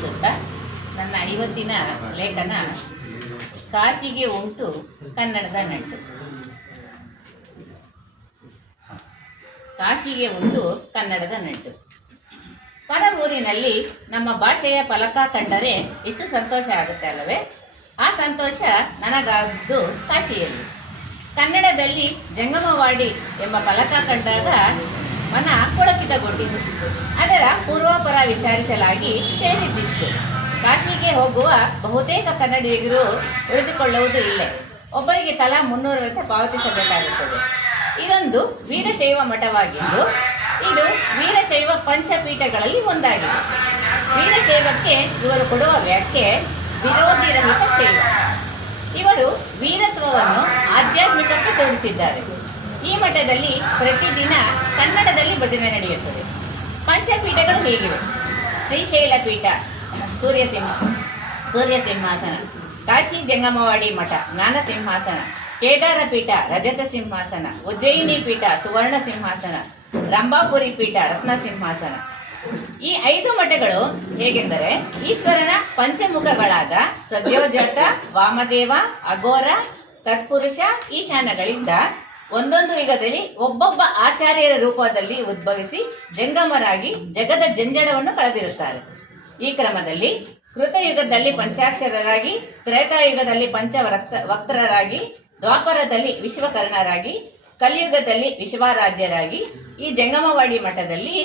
ತಿಳಿಸುತ್ತಾ ನನ್ನ ಇವತ್ತಿನ ಲೇಖನ ಕಾಶಿಗೆ ಉಂಟು ಕನ್ನಡದ ನಂಟು. ಕಾಶಿಗೆ ಉಂಟು ಕನ್ನಡದ ನಂಟು. ಪರ ಊರಿನಲ್ಲಿ ನಮ್ಮ ಭಾಷೆಯ ಫಲಕ ಕಂಡರೆ ಎಷ್ಟು ಸಂತೋಷ ಆಗುತ್ತೆ ಅಲ್ಲವೇ? ಆ ಸಂತೋಷ ನನಗಾದ್ದು ಕಾಶಿಯಲ್ಲಿ. ಕನ್ನಡದಲ್ಲಿ ಜಂಗಮವಾಡಿ ಎಂಬ ಫಲಕ ಕಂಡಾಗ ಮನ ಪುಳಕಿತಗೊಂಡಿತು. ಅದರ ಪೂರ್ವಾಪರ ವಿಚಾರಿಸಲಾಗಿ ಸೇರಿದ್ದಿಷ್ಟು: ಕಾಶಿಗೆ ಹೋಗುವ ಬಹುತೇಕ ಕನ್ನಡಿಗರು ಉಳಿದುಕೊಳ್ಳುವುದು ಇಲ್ಲೇ. ಒಬ್ಬರಿಗೆ ತಲಾ 300 ರೂಪಾಯಿ ಪಾವತಿಸಬೇಕಾಗುತ್ತದೆ. ಇದೊಂದು ವೀರಶೈವ ಮಠವಾಗಿದ್ದು ಇದು ವೀರಶೈವ ಪಂಚಪೀಠಗಳಲ್ಲಿ ಒಂದಾಗಿದೆ. ವೀರಶೈವಕ್ಕೆ ಇವರು ಕೊಡುವ ವ್ಯಾಖ್ಯೆ ವಿರೋಧಿರಹಿತ ಶೈವ. ಇವರು ವೀರತ್ವವನ್ನು ಆಧ್ಯಾತ್ಮಿಕಕ್ಕೆ ತೋರಿಸಿದ್ದಾರೆ. ಈ ಮಠದಲ್ಲಿ ಪ್ರತಿದಿನ ಕನ್ನಡದಲ್ಲಿ ಭಜನೆ ನಡೆಯುತ್ತದೆ. ಪಂಚಪೀಠಗಳು ಹೇಗಿವೆ: ಶ್ರೀಶೈಲ ಪೀಠ ಸೂರ್ಯ ಸಿಂಹಾಸನ, ಕಾಶಿ ಜಂಗಮವಾಡಿ ಮಠ ಜ್ಞಾನ ಸಿಂಹಾಸನ, ಕೇದಾರ ಪೀಠ ರಜತ ಸಿಂಹಾಸನ, ಉಜ್ಜಯಿನಿ ಪೀಠ ಸುವರ್ಣ ಸಿಂಹಾಸನ, ರಂಭಾಪುರಿ ಪೀಠ ರತ್ನ ಸಿಂಹಾಸನ. ಈ 5 ಮಠಗಳು ಹೇಗೆಂದರೆ ಈಶ್ವರನ ಪಂಚಮುಖಗಳಾದ ಸದ್ಯೋಜಾತ, ವಾಮದೇವ, ಅಘೋರ, ತತ್ಪುರುಷ, ಈಶಾನಗಳಿಂದ ಒಂದೊಂದು ಯುಗದಲ್ಲಿ ಒಬ್ಬೊಬ್ಬ ಆಚಾರ್ಯರ ರೂಪದಲ್ಲಿ ಉದ್ಭವಿಸಿ ಜಂಗಮರಾಗಿ ಜಗದ ಜಂಜಡವನ್ನು ಕಳೆದಿರುತ್ತಾರೆ. ಈ ಕ್ರಮದಲ್ಲಿ ಕೃತಯುಗದಲ್ಲಿ ಪಂಚಾಕ್ಷರರಾಗಿ, ತ್ರೇತಾಯುಗದಲ್ಲಿ ವಕ್ತರರಾಗಿ, ದ್ವಾಪರದಲ್ಲಿ ವಿಶ್ವಕರ್ಣರಾಗಿ, ಕಲಿಯುಗದಲ್ಲಿ ವಿಶ್ವಾರಾಧ್ಯರಾಗಿ ಈ ಜಂಗಮವಾಡಿ ಮಠದಲ್ಲಿ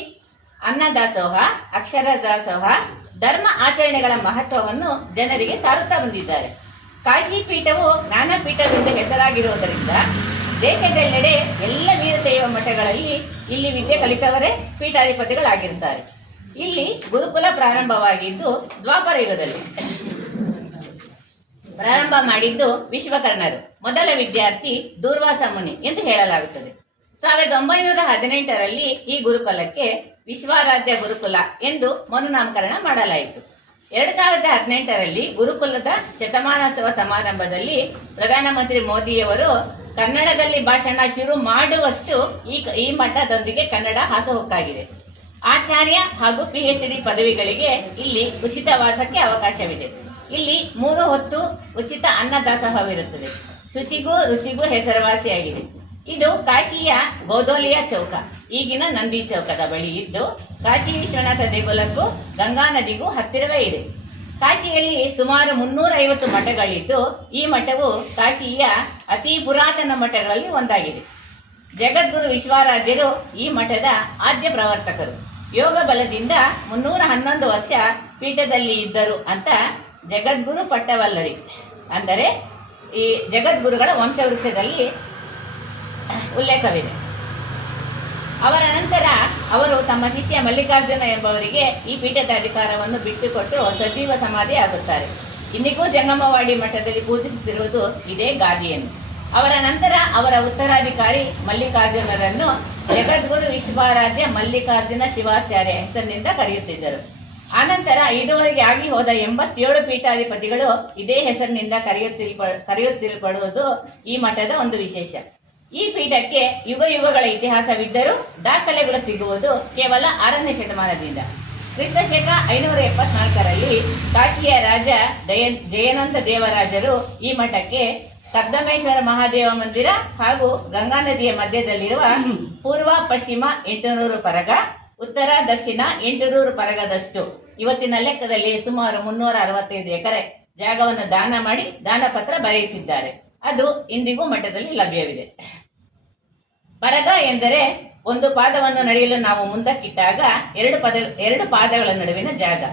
ಅನ್ನದಾಸೋಹ, ಅಕ್ಷರ ದಾಸೋಹ, ಧರ್ಮ ಆಚರಣೆಗಳ ಮಹತ್ವವನ್ನು ಜನರಿಗೆ ಸಾರುತ್ತಾ ಬಂದಿದ್ದಾರೆ. ಕಾಶಿ ಪೀಠವು ಜ್ಞಾನಪೀಠವೆಂದು ಹೆಸರಾಗಿರುವುದರಿಂದ ದೇಶದೆಲ್ಲೆಡೆ ಎಲ್ಲ ವೀರಶೈವ ಮಠಗಳಲ್ಲಿ ಇಲ್ಲಿ ವಿದ್ಯೆ ಕಲಿತವರೇ ಪೀಠಾಧಿಪತಿಗಳಾಗಿರುತ್ತಾರೆ. ಇಲ್ಲಿ ಗುರುಕುಲ ಪ್ರಾರಂಭವಾಗಿದ್ದು ದ್ವಾಪರ ಯುಗದಲ್ಲಿ. ಪ್ರಾರಂಭ ಮಾಡಿದ್ದು ವಿಶ್ವಕರ್ಣರು. ಮೊದಲ ವಿದ್ಯಾರ್ಥಿ ದೂರ್ವಾಸ ಮುನಿ ಎಂದು ಹೇಳಲಾಗುತ್ತದೆ. 1918ರಲ್ಲಿ ಈ ಗುರುಕುಲಕ್ಕೆ ವಿಶ್ವಾರಾಧ್ಯ ಗುರುಕುಲ ಎಂದು ಮರುನಾಮಕರಣ ಮಾಡಲಾಯಿತು. 2018ರಲ್ಲಿ ಗುರುಕುಲದ ಶತಮಾನೋತ್ಸವ ಸಮಾರಂಭದಲ್ಲಿ ಪ್ರಧಾನಮಂತ್ರಿ ಮೋದಿಯವರು ಕನ್ನಡದಲ್ಲಿ ಭಾಷಣ ಶುರು ಮಾಡುವಷ್ಟು ಈ ಮಠದೊಂದಿಗೆ ಕನ್ನಡ ಹಾಸುಹೊಕ್ಕಾಗಿದೆ. ಆಚಾರ್ಯ ಹಾಗೂ PhD ಪದವಿಗಳಿಗೆ ಇಲ್ಲಿ ಉಚಿತವಾಸಕ್ಕೆ ಅವಕಾಶವಿದೆ. ಇಲ್ಲಿ 3 ಹೊತ್ತು ಉಚಿತ ಅನ್ನದಾಸೋಹವಿರುತ್ತದೆ. ಶುಚಿಗೂ ರುಚಿಗೂ ಹೆಸರುವಾಸಿಯಾಗಿದೆ. ಇದು ಕಾಶಿಯ ಗೋದೋಲಿಯ ಚೌಕ, ಈಗಿನ ನಂದಿ ಚೌಕದ ಬಳಿ ಇದ್ದು ಕಾಶಿ ವಿಶ್ವನಾಥ ದೇಗುಲಕ್ಕೂ ಗಂಗಾ ನದಿಗೂ ಹತ್ತಿರವೇ ಇದೆ. ಕಾಶಿಯಲ್ಲಿ ಸುಮಾರು 350 ಮಠಗಳಿದ್ದು ಈ ಮಠವು ಕಾಶಿಯ ಅತಿ ಪುರಾತನ ಮಠಗಳಲ್ಲಿ ಒಂದಾಗಿದೆ. ಜಗದ್ಗುರು ವಿಶ್ವಾರಾಧ್ಯರು ಈ ಮಠದ ಆದ್ಯ ಪ್ರವರ್ತಕರು. ಯೋಗ ಬಲದಿಂದ 311 ವರ್ಷ ಪೀಠದಲ್ಲಿ ಇದ್ದರು ಅಂತ ಜಗದ್ಗುರು ಪಟ್ಟವಲ್ಲರಿ, ಅಂದರೆ ಈ ಜಗದ್ಗುರುಗಳ ವಂಶವೃಕ್ಷದಲ್ಲಿ ಉಲ್ಲೇಖವಿದೆ. ಅವರ ನಂತರ ಅವರು ತಮ್ಮ ಶಿಷ್ಯ ಮಲ್ಲಿಕಾರ್ಜುನ ಎಂಬವರಿಗೆ ಈ ಪೀಠದ ಅಧಿಕಾರವನ್ನು ಬಿಟ್ಟುಕೊಟ್ಟು ಸಜೀವ ಸಮಾಧಿ ಆಗುತ್ತಾರೆ. ಇಂದಿಗೂ ಜಂಗಮವಾಡಿ ಮಠದಲ್ಲಿ ಪೂಜಿಸುತ್ತಿರುವುದು ಇದೇ ಗಾದಿಯನ್ನು. ಅವರ ನಂತರ ಅವರ ಉತ್ತರಾಧಿಕಾರಿ ಮಲ್ಲಿಕಾರ್ಜುನರನ್ನು ಜಗದ್ಗುರು ವಿಶ್ವಾರಾಧ್ಯ ಮಲ್ಲಿಕಾರ್ಜುನ ಶಿವಾಚಾರ್ಯ ಹೆಸರಿನಿಂದ ಕರೆಯುತ್ತಿದ್ದರು. ಆನಂತರ ಇದುವರೆಗೆ ಆಗಿ ಹೋದ 87 ಪೀಠಾಧಿಪತಿಗಳು ಇದೇ ಹೆಸರಿನಿಂದ ಕರೆಯುತ್ತಿಲ್ಪಡುವುದು ಈ ಮಠದ ಒಂದು ವಿಶೇಷ. ಈ ಪೀಠಕ್ಕೆ ಯುಗ ಯುಗಗಳ ಇತಿಹಾಸವಿದ್ದರೂ ದಾಖಲೆಗಳು ಸಿಗುವುದು ಕೇವಲ 6ನೇ ಶತಮಾನದಿಂದ. ಕ್ರಿಸ್ತಶಕ 574ರಲ್ಲಿ ಕಾಶಿಯ ರಾಜ ಜಯನಂದ ದೇವರಾಜರು ಈ ಮಠಕ್ಕೆ ಕದ್ದಮೇಶ್ವರ ಮಹಾದೇವ ಮಂದಿರ ಹಾಗೂ ಗಂಗಾ ನದಿಯ ಮಧ್ಯದಲ್ಲಿರುವ ಪೂರ್ವ ಪಶ್ಚಿಮ 800 ಪರಗ, ಉತ್ತರ ದಕ್ಷಿಣ 800 ಪರಗದಷ್ಟು, ಇವತ್ತಿನ ಲೆಕ್ಕದಲ್ಲಿ ಸುಮಾರು 365 ಎಕರೆ ಜಾಗವನ್ನು ದಾನ ಮಾಡಿ ದಾನಪತ್ರ ಬರೆಯಿಸಿದ್ದಾರೆ. ಅದು ಇಂದಿಗೂ ಮಠದಲ್ಲಿ ಲಭ್ಯವಿದೆ. ಪರಗ ಎಂದರೆ ಒಂದು ಪಾದವನ್ನು ನಡೆಯಲು ನಾವು ಮುಂದಕ್ಕಿಟ್ಟಾಗ 2 ಪಾದಗಳ ನಡುವಿನ ಜಾಗ.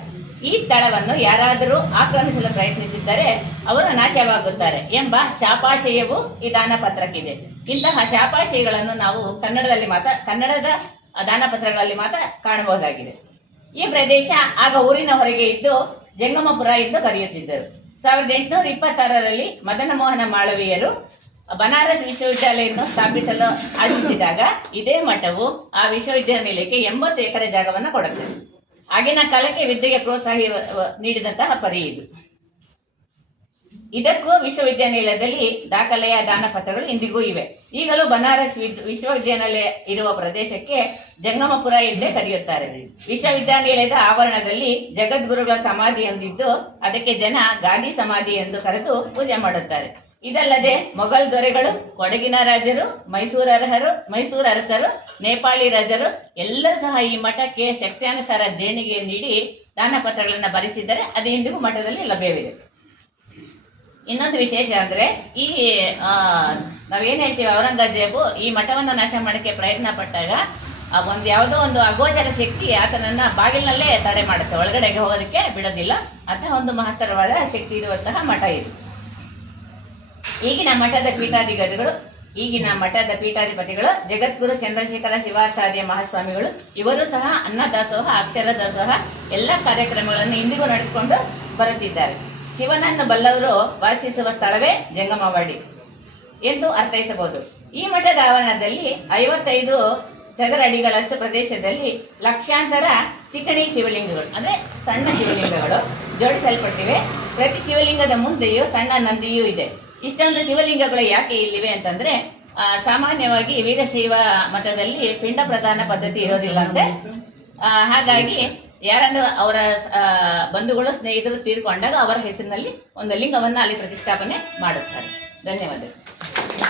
ಈ ಸ್ಥಳವನ್ನು ಯಾರಾದರೂ ಆಕ್ರಮಿಸಲು ಪ್ರಯತ್ನಿಸಿದ್ದರೆ ಅವರು ನಾಶವಾಗುತ್ತಾರೆ ಎಂಬ ಶಾಪಾಶಯವು ಈ ದಾನಪತ್ರಕ್ಕಿದೆ. ಇಂತಹ ಶಾಪಾಶಯಗಳನ್ನು ನಾವು ಕನ್ನಡದ ದಾನಪತ್ರಗಳಲ್ಲಿ ಮಾತ್ರ ಕಾಣಬಹುದಾಗಿದೆ. ಈ ಪ್ರದೇಶ ಆಗ ಊರಿನ ಹೊರಗೆ ಇದ್ದು ಜಂಗಮಪುರ ಎಂದು ಕರೆಯುತ್ತಿದ್ದರು. 1826ರಲ್ಲಿ ಮದನ ಮೋಹನ ಮಾಳವೀಯರು ಬನಾರಸ್ ವಿಶ್ವವಿದ್ಯಾಲಯವನ್ನು ಸ್ಥಾಪಿಸಲು ಆಶಿಸಿದಾಗ ಇದೇ ಮಠವು ಆ ವಿಶ್ವವಿದ್ಯಾನಿಲಯಕ್ಕೆ 80 ಎಕರೆ ಜಾಗವನ್ನು ಕೊಡುತ್ತದೆ. ಆಗಿನ ಕಾಲಕ್ಕೆ ವಿದ್ಯೆಗೆ ಪ್ರೋತ್ಸಾಹ ನೀಡಿದಂತಹ ಪರಿ ಇದು. ಇದಕ್ಕೂ ವಿಶ್ವವಿದ್ಯಾನಿಲಯದಲ್ಲಿ ದಾಖಲೆಯ ದಾನಪತ್ರಗಳು ಇಂದಿಗೂ ಇವೆ. ಈಗಲೂ ಬನಾರಸ್ ವಿಶ್ವವಿದ್ಯಾನಿಲಯ ಇರುವ ಪ್ರದೇಶಕ್ಕೆ ಜಂಗಮಪುರ ಎಂದೇ ಕರೆಯುತ್ತಾರೆ. ವಿಶ್ವವಿದ್ಯಾನಿಲಯದ ಆವರಣದಲ್ಲಿ ಜಗದ್ಗುರುಗಳ ಸಮಾಧಿ ಹೊಂದಿದ್ದು ಅದಕ್ಕೆ ಜನ ಗಾಂಧಿ ಸಮಾಧಿ ಎಂದು ಕರೆದು ಪೂಜೆ ಮಾಡುತ್ತಾರೆ. ಇದಲ್ಲದೆ ಮೊಘಲ್ ದೊರೆಗಳು, ಕೊಡಗಿನ ರಾಜರು, ಮೈಸೂರು ಅರಸರು, ನೇಪಾಳಿ ರಾಜರು ಎಲ್ಲರೂ ಸಹ ಈ ಮಠಕ್ಕೆ ಶಕ್ತಿಯಾನುಸಾರ ದೇಣಿಗೆ ನೀಡಿ ದಾನಪತ್ರಗಳನ್ನು ಬರೆಸಿದ್ದಾರೆ. ಅದು ಇಂದಿಗೂ ಮಠದಲ್ಲಿ ಲಭ್ಯವಿದೆ. ಇನ್ನೊಂದು ವಿಶೇಷ ಅಂದರೆ ಈ ನಾವೇನು ಹೇಳ್ತೀವಿ, ಔರಂಗಜೇಬು ಈ ಮಠವನ್ನು ನಾಶ ಮಾಡೋಕ್ಕೆ ಪ್ರಯತ್ನ ಪಟ್ಟಾಗ ಯಾವುದೋ ಒಂದು ಅಗೋಚರ ಶಕ್ತಿ ಆತನನ್ನು ಬಾಗಿಲಿನಲ್ಲೇ ತಡೆ ಮಾಡುತ್ತೆ, ಒಳಗಡೆಗೆ ಹೋಗೋದಕ್ಕೆ ಬಿಡೋದಿಲ್ಲ. ಅಂತಹ ಒಂದು ಮಹತ್ತರವಾದ ಶಕ್ತಿ ಇರುವಂತಹ ಮಠ ಇದು. ಈಗಿನ ಮಠದ ಪೀಠಾಧಿಪತಿಗಳು ಜಗದ್ಗುರು ಚಂದ್ರಶೇಖರ ಶಿವಾಚಾರ್ಯ ಮಹಾಸ್ವಾಮಿಗಳು. ಇವರು ಸಹ ಅನ್ನದಾಸೋಹ, ಅಕ್ಷರ ದಾಸೋಹ ಎಲ್ಲ ಕಾರ್ಯಕ್ರಮಗಳನ್ನು ಇಂದಿಗೂ ನಡೆಸಿಕೊಂಡು ಬರುತ್ತಿದ್ದಾರೆ. ಶಿವನನ್ನು ಬಲ್ಲವರು ವಾಸಿಸುವ ಸ್ಥಳವೇ ಜಂಗಮವಾಡಿ ಎಂದು ಅರ್ಥೈಸಬಹುದು. ಈ ಮಠದ ಆವರಣದಲ್ಲಿ 55 ಚದರ ಅಡಿಗಳಷ್ಟು ಪ್ರದೇಶದಲ್ಲಿ ಲಕ್ಷಾಂತರ ಚಿಕಣಿ ಶಿವಲಿಂಗಗಳು ಅಂದರೆ ಸಣ್ಣ ಶಿವಲಿಂಗಗಳು ಜೋಡಿಸಲ್ಪಟ್ಟಿವೆ. ಪ್ರತಿ ಶಿವಲಿಂಗದ ಮುಂದೆಯೂ ಸಣ್ಣ ನಂದಿಯೂ ಇದೆ. ಇಷ್ಟೊಂದು ಶಿವಲಿಂಗಗಳು ಯಾಕೆ ಇಲ್ಲಿವೆ ಅಂತಂದರೆ, ಸಾಮಾನ್ಯವಾಗಿ ವೀರಶೈವ ಮತದಲ್ಲಿ ಪಿಂಡ ಪ್ರದಾನ ಪದ್ಧತಿ ಇರೋದಿಲ್ಲ ಅಂತೆ. ಹಾಗಾಗಿ ಯಾರಾದರೂ ಅವರ ಬಂಧುಗಳು, ಸ್ನೇಹಿತರು ತೀರ್ಕೊಂಡಾಗ ಅವರ ಹೆಸರಿನಲ್ಲಿ ಒಂದು ಲಿಂಗವನ್ನು ಅಲ್ಲಿ ಪ್ರತಿಷ್ಠಾಪನೆ ಮಾಡುತ್ತಾರೆ. ಧನ್ಯವಾದಗಳು.